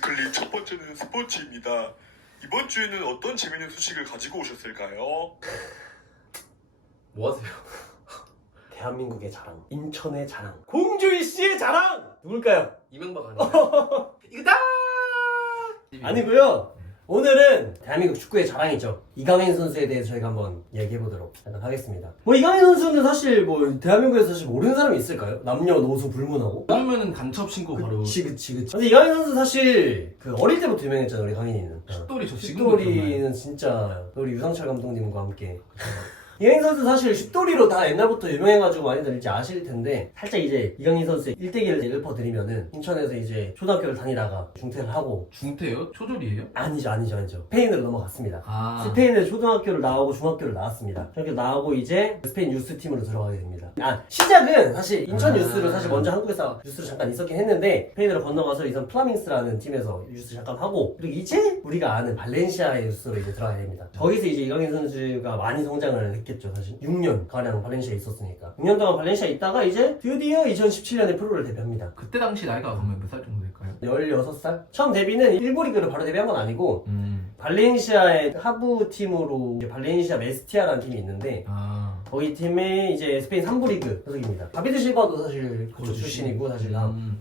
위클리 첫 번째는 스포츠입니다. 이번 주에는 어떤 재밌는 소식을 가지고 오셨을까요? 뭐 하세요? 대한민국의 자랑, 인천의 자랑, 공주이씨의 자랑! 누굴까요? 이명박 아니에요? 이거다! 아니고요. 오늘은 대한민국 축구의 자랑이죠. 이강인 선수에 대해서 저희가 한번 얘기해보도록 하겠습니다. 뭐 이강인 선수는 사실 뭐 대한민국에서 사실 모르는 사람이 있을까요? 남녀노소 불문하고. 그러면은 간첩 신고 바로 그치. 근데 이강인 선수 사실 그 어릴 때부터 유명했잖아, 우리 강인이는. 슛돌이 저 지금도 기억나요. 슛돌이는 진짜 우리 유상철 감독님과 함께. 이강인 선수 사실 슛돌이로 다 옛날부터 유명해가지고 많이들 이제 아실 텐데, 살짝 이제 이강인 선수의 일대기를 읊어드리면은 인천에서 이제 초등학교를 다니다가 중퇴를 하고. 중퇴요? 초졸이에요? 아니죠. 스페인으로 넘어갔습니다. 스페인에서 초등학교를 나오고 중학교를 나왔습니다. 중학교 나오고 이제 스페인 유스팀으로 들어가게 됩니다. 시작은 사실 인천 유스로 사실 먼저 한국에서 유스로 잠깐 있었긴 했는데, 스페인으로 건너가서 이선 플라밍스라는 팀에서 유스 잠깐 하고, 그리고 이제 우리가 아는 발렌시아의 유스로 이제 들어가야 됩니다. 거기서 이제 이강인 선수가 많이 성장을 했겠죠, 사실. 6년 가량 발렌시아에 있었으니까. 6년 동안 발렌시아에 있다가 이제 드디어 2017년에 프로를 데뷔합니다. 그때 당시 나이가 그러면 몇 살 정도 될까요? 16살? 처음 데뷔는 1부 리그로 바로 데뷔한 건 아니고, 발렌시아의 하부 팀으로 발렌시아 메스티아라는 팀이 있는데, 거기 팀의 이제 스페인 3부 리그 소속입니다. 다비드 실바도 사실 그쪽 출신이고, 사실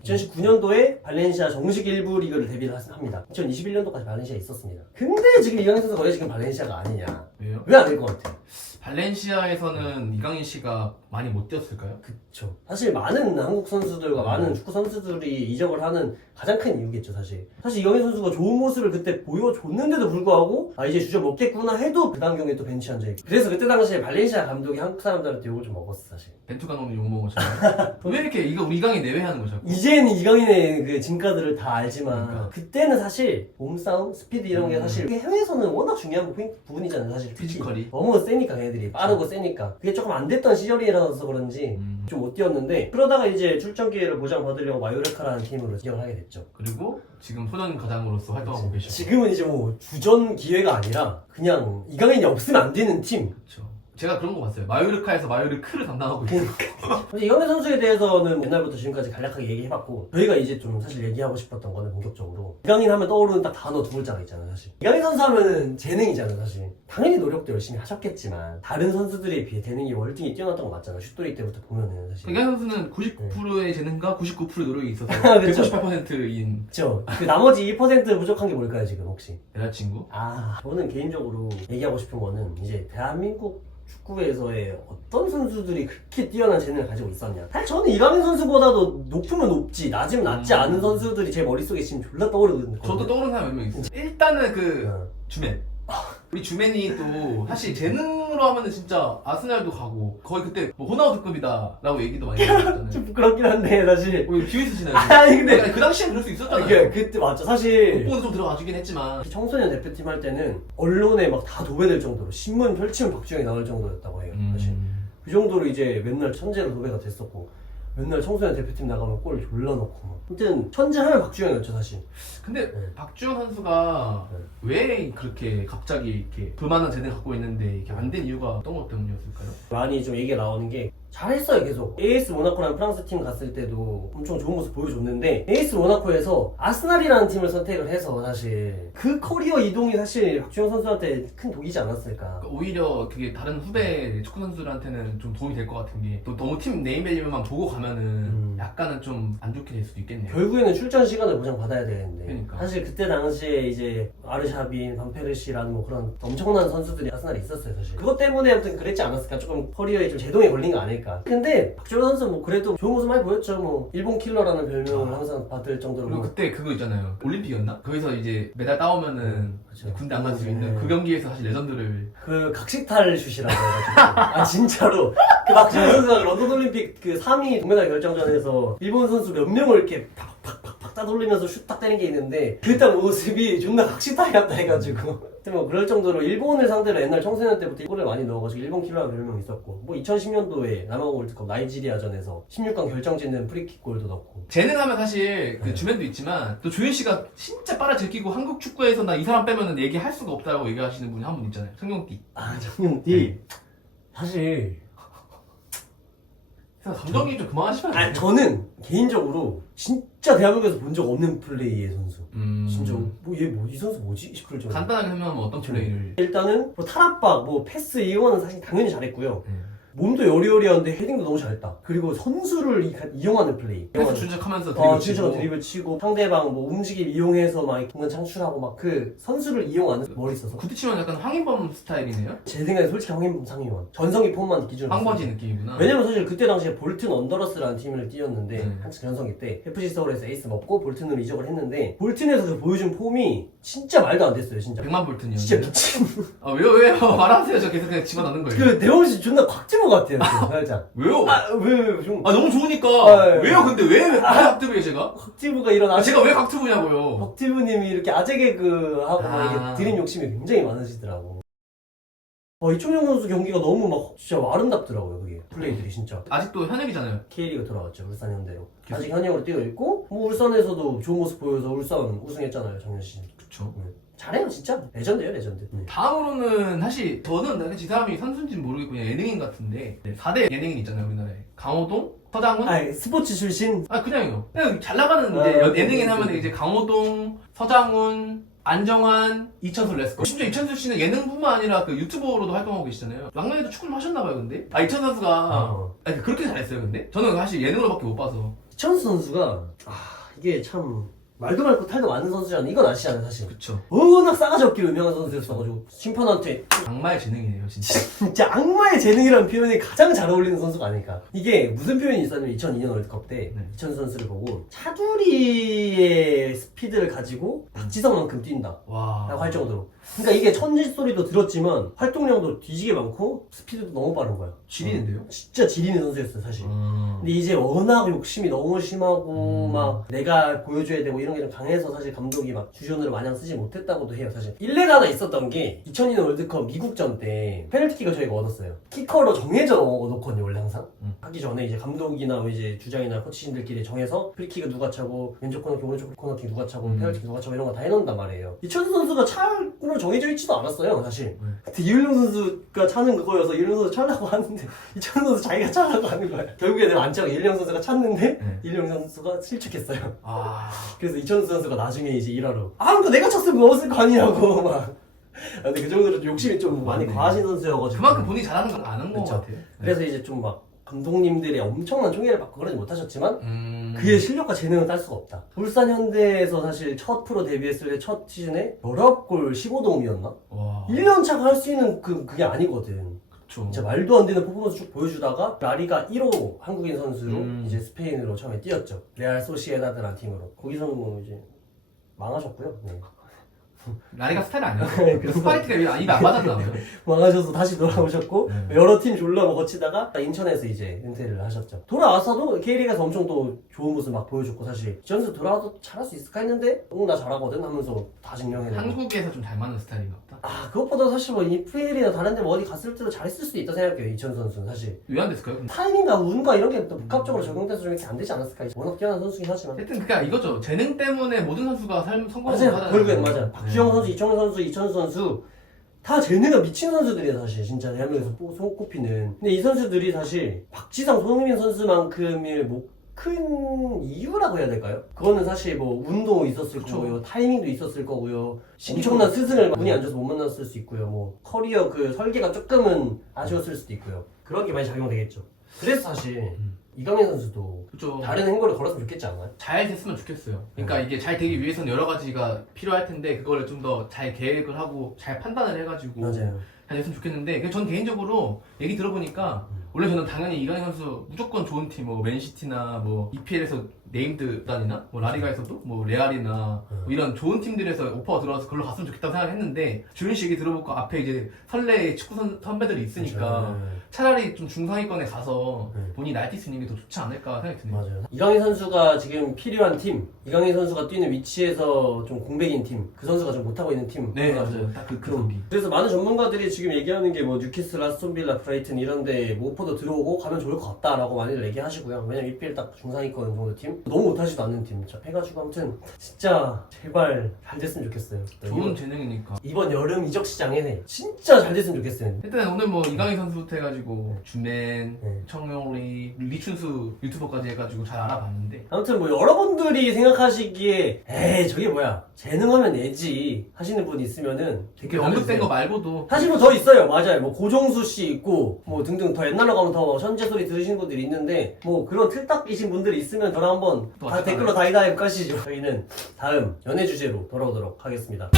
2019년도에 발렌시아 정식 1부 리그를 데뷔를 합니다. 2021년도까지 발렌시아에 있었습니다. 근데 지금 이강인 선수가 왜 지금 발렌시아가 아니냐? 왜요? 왜 아닐 것 같아요? 발렌시아에서는 이강인 씨가 많이 못 뛰었을까요? 그쵸. 사실 많은 한국 선수들과 많은 축구 선수들이 이적을 하는 가장 큰 이유겠죠, 사실. 사실 이강인 선수가 좋은 모습을 그때 보여줬는데도 불구하고, 이제 주저 먹겠구나 해도 그 다음 경기에 또 벤치 앉아있고. 그래서 그때 당시에 발렌시아 감독이 한국 사람들한테 욕을 좀 먹었어, 사실. 벤투 감독님 욕먹었잖아요. 왜 이렇게 우리 이강인 내외하는 거죠? 이제는 이강인의 그 진가들을 다 알지만, 그러니까. 그때는 사실 몸싸움, 스피드 이런 게 사실 해외에서는 워낙 중요한 부분이잖아요, 사실. 피지컬이. 너무 세니까 걔네들이 빠르고 세니까 그게 조금 안 됐던 시절이라서 그런지 좀 못 뛰었는데, 그러다가 이제 출전 기회를 보장받으려고 마요르카라는 팀으로 지정을 하게 됐죠. 그리고 지금 소년 가장으로서 활동하고 계시고. 지금은 이제 뭐 주전 기회가 아니라 그냥 이강인이 없으면 안 되는 팀. 그렇죠. 제가 그런 거 봤어요. 마요르카에서 마요르크를 담당하고 있어요. 근데 이강인 선수에 대해서는 옛날부터 지금까지 간략하게 얘기해봤고, 저희가 이제 좀 사실 얘기하고 싶었던 거는 본격적으로 이강인 하면 떠오르는 딱 단어 두 글자가 있잖아요, 사실. 이강인 선수 하면은 재능이잖아요, 사실. 당연히 노력도 열심히 하셨겠지만 다른 선수들에 비해 재능이 월등히 뛰어났던 거 맞잖아요. 슛돌이 때부터 보면은 사실. 이강인 선수는 99%의 재능과 99%의 노력이 있어서 그쵸. 198%인 그쵸. 그 나머지 2% 부족한 게 뭘까요, 지금 혹시? 여자친구? 저는 개인적으로 얘기하고 싶은 거는, 이제 대한민국 축구에서의 어떤 선수들이 그렇게 뛰어난 재능을 가지고 있었냐. 사실 저는 이강인 선수보다도 높으면 높지, 낮으면 낮지 않은 선수들이 제 머릿속에 지금 졸라 떠오르거든요. 저도 떠오르는 사람 몇 명 있어요. 일단은 주맨. 우리 주맨이 또 사실 재능으로 하면은 진짜 아스날도 가고 거의 그때 뭐 호나우드급이다 라고 얘기도 많이 했잖아요. 좀 부끄럽긴 한데 사실. 기회 있으시나요? 근데 그 당시엔 그럴 수 있었잖아요. 그때 맞죠. 사실 족보는 좀 들어가 주긴 했지만 청소년 대표팀 할 때는 언론에 막 다 도배될 정도로, 신문 펼치면 박주영이 나올 정도였다고 해요. 사실 그 정도로 이제 맨날 천재로 도배가 됐었고, 맨날 청소년 대표팀 나가면 골 졸라 넣고 막. 아무튼 천재하면 박주영이었죠, 사실. 근데 박주영 선수가 왜 그렇게 갑자기 이렇게 그만한 재능 갖고 있는데 이게 안 된 이유가 어떤 것 때문이었을까요? 많이 좀 얘기가 나오는 게, 잘했어요 계속. AS 모나코라는 프랑스 팀 갔을 때도 엄청 좋은 모습 보여줬는데, AS 모나코에서 아스날이라는 팀을 선택을 해서 사실 그 커리어 이동이 사실 박주영 선수한테 큰 독이지 않았을까. 그러니까 오히려 그게 다른 후배 축구 선수들한테는 좀 도움이 될 것 같은 게, 또 너무 팀 네임밸류만 보고 가면은 약간은 좀 안 좋게 될 수도 있겠네요. 결국에는 출전 시간을 보장받아야 되는데, 그러니까. 사실 그때 당시에 이제 아르샤빈, 반페르시라는 뭐 그런 엄청난 선수들이 아스날에 있었어요, 사실. 그것 때문에 아무튼 그랬지 않았을까. 조금 커리어에 좀 제동이 걸린 거 아닐까. 근데 박주영 선수 뭐 그래도 좋은 모습 많이 보였죠. 뭐 일본 킬러라는 별명을 항상 받을 정도로. 그리고 그때 그거 있잖아요. 올림픽이었나? 거기서 이제 메달 따오면은 그쵸. 군대 안 갈 수 있는 그 경기에서 사실 레전드를. 그 각식탈 슛이라고 해가지고. 진짜로 그 박주영 선수가 런던 올림픽 그 3위 동메달 결정전에서 일본 선수 몇 명을 이렇게 팍팍팍팍 따돌리면서 슛 딱 때린 게 있는데, 그 딱 모습이 존나 각식탈 같다 해가지고. 뭐 그럴 정도로 일본을 상대로 옛날 청소년 때부터 골을 많이 넣어가지고 일본 킬러라는 별명이 있었고, 뭐 2010년도에 남아공 월드컵 나이지리아전에서 16강 결정짓는 프리킥 골도 넣고. 재능하면 사실 그 주맨도 있지만, 또 조윤 씨가 진짜 빨아들이고 한국 축구에서 나 이 사람 빼면은 얘기할 수가 없다라고 얘기하시는 분이 한 분 있잖아요. 성경띠. 정용띠. 사실 감정이 좀 그만하시면 안 돼요? 저는 개인적으로 진짜 대한민국에서 본 적 없는 플레이의 선수. 진짜 이 선수 뭐지 싶을 정도. 간단하게 설명하면 어떤 플레이를? 일단은 뭐 탈압박, 뭐 패스 이거는 사실 당연히 잘했고요. 몸도 여리여리한데 헤딩도 너무 잘했다. 그리고 선수를 이용하는 플레이. 패스 준적하면서 드리블 치고. 드리블 치고 상대방 뭐 움직임 이용해서 막 공간 창출하고 막 그 선수를 이용하는 멋있어서. 구두 치면 약간 황인범 스타일이네요? 제 생각에 솔직히 황인범 상위원. 전성기 폼만 기준으로. 황버지 느낌이구나. 왜냐면 사실 그때 당시에 볼튼 언더러스라는 팀을 뛰었는데 한참 전성기 때 FC 서울에서 에이스 먹고 볼튼으로 이적을 했는데 볼튼에서 보여준 폼이 진짜 말도 안 됐어요 진짜. 100만 볼튼이요. 진짜 미친. 아 왜요? 말하세요. 저 계속 그냥 집어넣는 거예요. 그 대범씨 존나 곽지모 같아요 살짝. 왜요? 왜 좀. 너무 좋으니까. 네. 왜요? 근데 왜 곽튜브예요 제가? 곽지부가 이런 제가 왜 곽튜브냐고요? 곽지부님이 이렇게 아재 개그하고 막 아. 이게 드림 욕심이 굉장히 많으시더라고. 이청용 선수 경기가 너무 막 진짜 아름답더라고요 그게 플레이들이 진짜. 아직도 현역이잖아요. K리그 돌아왔죠 울산 현대로. 계속. 아직 현역으로 뛰어 있고 뭐 울산에서도 좋은 모습 보여서 울산 우승했잖아요 작년 시즌. 그쵸. 잘해요 진짜 레전드예요 레전드. 다음으로는 사실 저는 이 사람이 선수인지는 모르겠고 그냥 예능인 같은데 4대 예능인 있잖아요 우리나라에. 강호동, 서장훈. 스포츠 출신. 그냥요. 그냥 잘 나가는 이제 예능인 하면 이제 강호동, 서장훈, 안정환, 이천수 레스코. 심지어 이천수 씨는 예능뿐만 아니라 그 유튜버로도 활동하고 계시잖아요. 막내도 축구를 하셨나봐요 근데. 이천수 선수가 그렇게 잘했어요 근데. 저는 사실 예능으로밖에 못 봐서. 이천수 선수가 이게 참 말도 많고 탈도 많은 선수잖아요. 이건 아시잖아요 사실. 그쵸. 워낙 싸가지 없기로 유명한 선수였어가지고 심판한테 악마의 재능이네요 진짜. 진짜 악마의 재능이라는 표현이 가장 잘 어울리는 선수가 아닐까. 이게 무슨 표현이 있었냐면 2002년 월드컵 때 이천수 선수를 보고 차두리의 스피드를 가지고 박지성만큼 뛴다 와. 라고 할 정도로. 그러니까 이게 천지 소리도 들었지만 활동량도 뒤지게 많고 스피드도 너무 빠른 거야. 지리는데요? 진짜 지리는 선수였어 사실. 근데 이제 워낙 욕심이 너무 심하고 막 내가 보여줘야 되고 이런 게 좀 강해서 사실 감독이 막 주전으로 마냥 쓰지 못했다고도 해요 사실. 일례가 하나 있었던 게 2002년 월드컵 미국전 때 페널티킥을 저희가 얻었어요. 키커로 정해져 놓거든요 원래 항상. 하기 전에 이제 감독이나 뭐 이제 주장이나 코치진들끼리 정해서 프리킥을 누가 차고 왼쪽 코너킥 오른쪽 코너킥 누가 차고 페널티킥 누가 차고 이런 거 다 해놓는단 말이에요. 이천수 선수가 차로 정해져 있지도 않았어요 사실. 근데 이윤용 선수가 차는 그거여서 이윤용 선수 차려고 하는데 이천수 선수 자기가 차려고 하는 거야. 결국에 내가 안 차고 이윤용 선수가 찼는데 이윤용 선수가 실축했어요. 그래서 이천수 선수가 나중에 이제 일하러 그러니까 내가 찼으면 넣었을 거 아니냐고 막. 근데 그 정도로 욕심이 좀 많이 과하신 선수여가지고 그만큼 본인이 잘하는 건 아는 것 그쵸. 같아요. 그래서 이제 좀 막 감독님들의 엄청난 총애를 받고 그러지 못하셨지만 그의 실력과 재능은 딸 수가 없다. 울산 현대에서 사실 첫 프로 데뷔했을 때 첫 시즌에 19골 15도움이었나? 와. 1년 차가 할 수 있는 그게 아니거든. 그쵸. 진짜 말도 안 되는 퍼포먼스 쭉 보여주다가 라리가 1호 한국인 선수로 이제 스페인으로 처음에 뛰었죠. 레알 소시에다드라는 팀으로. 거기서는 뭐 이제 망하셨고요. 네. 라리가 스타일 아니에요? 그 스파이트가 입에 안 맞았나 봐요. 망하셔서 다시 돌아오셨고 여러 팀 졸라 뭐 거치다가 인천에서 이제 은퇴를 하셨죠. 돌아와서도 K리그에서 엄청 또 좋은 모습 막 보여줬고 사실 이천수 돌아와도 잘할 수 있을까 했는데 나 잘하거든 하면서 다 증명해내고. 한국에서 좀 잘 맞는 스타일인가 보다. 그것보다 사실 뭐 EPL이나 다른 데 뭐 어디 갔을 때도 잘했을 수도 있다 생각해요 이천수 선수는 사실. 왜 안 됐을까요? 타이밍과 운과 이런 게 또 복합적으로 적용돼서 좀 이렇게 안 되지 않았을까. 워낙 뛰어난 선수긴 하지만. 하여튼 그니까 이거죠. 재능 때문에 모든 선수가 성공을 맞아요. 하잖아요. 결국엔 맞아. 박주영 선수, 이청용 선수, 이천수 선수 다 재능가 미친 선수들이에요 사실. 진짜 대한민국에서 손꼽히는. 근데 이 선수들이 사실 박지성, 손흥민 선수만큼의 뭐 큰 이유라고 해야 될까요? 그거는 사실 뭐 운도 있었을 그쵸. 거고요, 타이밍도 있었을 거고요, 엄청난 스승을 운이 안 줘서 못 만났을 수 있고요, 뭐 커리어 그 설계가 조금은 아쉬웠을 수도 있고요. 그런 게 많이 작용되겠죠. 그래서 사실 이강인 선수도 그쵸. 다른 행보를 걸었으면 좋겠지 않아요? 잘 됐으면 좋겠어요. 그러니까 이게 잘 되기 위해서는 여러 가지가 필요할 텐데 그거를 좀 더 잘 계획을 하고 잘 판단을 해가지고 맞아요. 잘 됐으면 좋겠는데 전 개인적으로 얘기 들어보니까 원래 저는 당연히 이강인 선수 무조건 좋은 팀, 뭐 맨시티나 뭐 EPL에서 네임드 단이나 뭐 라리가에서도 뭐 레알이나 뭐 이런 좋은 팀들에서 오퍼가 들어와서 그걸로 갔으면 좋겠다고 생각했는데 주윤 씨 얘기 들어보고 앞에 이제 설레의 축구 선배들이 있으니까 차라리 좀 중상위권에 가서 본인이 날뛸 수 있는 게 더 좋지 않을까 생각이 드네요. 맞아요. 이강인 선수가 지금 필요한 팀, 이강인 선수가 뛰는 위치에서 좀 공백인 팀, 그 선수가 좀 못하고 있는 팀. 네, 맞아요. 딱 그 경기. 그래서 많은 전문가들이 지금 얘기하는 게 뭐 뉴캐슬, 아스톤빌라, 브라이튼 이런데 뭐 오퍼도 들어오고 가면 좋을 것 같다라고 많이들 얘기하시고요. 왜냐면 EPL 딱 중상위권 정도 팀. 팀 너무 못하지도 않는 팀 진짜 해가지고 아무튼 진짜 제발 잘 됐으면 좋겠어요. 좋은 재능이니까. 이번 여름 이적 시장에 진짜 잘 됐으면 좋겠어요. 일단 오늘 뭐 이강인 선수부터 해가지고 준맨, 네. 청룡리, 리춘수 유튜버까지 해가지고 잘 알아봤는데 아무튼 뭐 여러분들이 생각하시기에 에이 저게 뭐야 재능하면 내지 하시는 분이 있으면은 이렇게 댓글 언급된 달아주세요. 거 말고도 사실 뭐 더 있어요. 맞아요. 뭐 고종수 씨 있고 뭐 등등 더 옛날로 가면 더 현재 소리 들으시는 분들이 있는데 뭐 그런 틀딱이신 분들이 있으면 저랑 한번 또 다 어떡하나요? 댓글로 다이다이 까시죠. 저희는 다음 연애 주제로 돌아오도록 하겠습니다.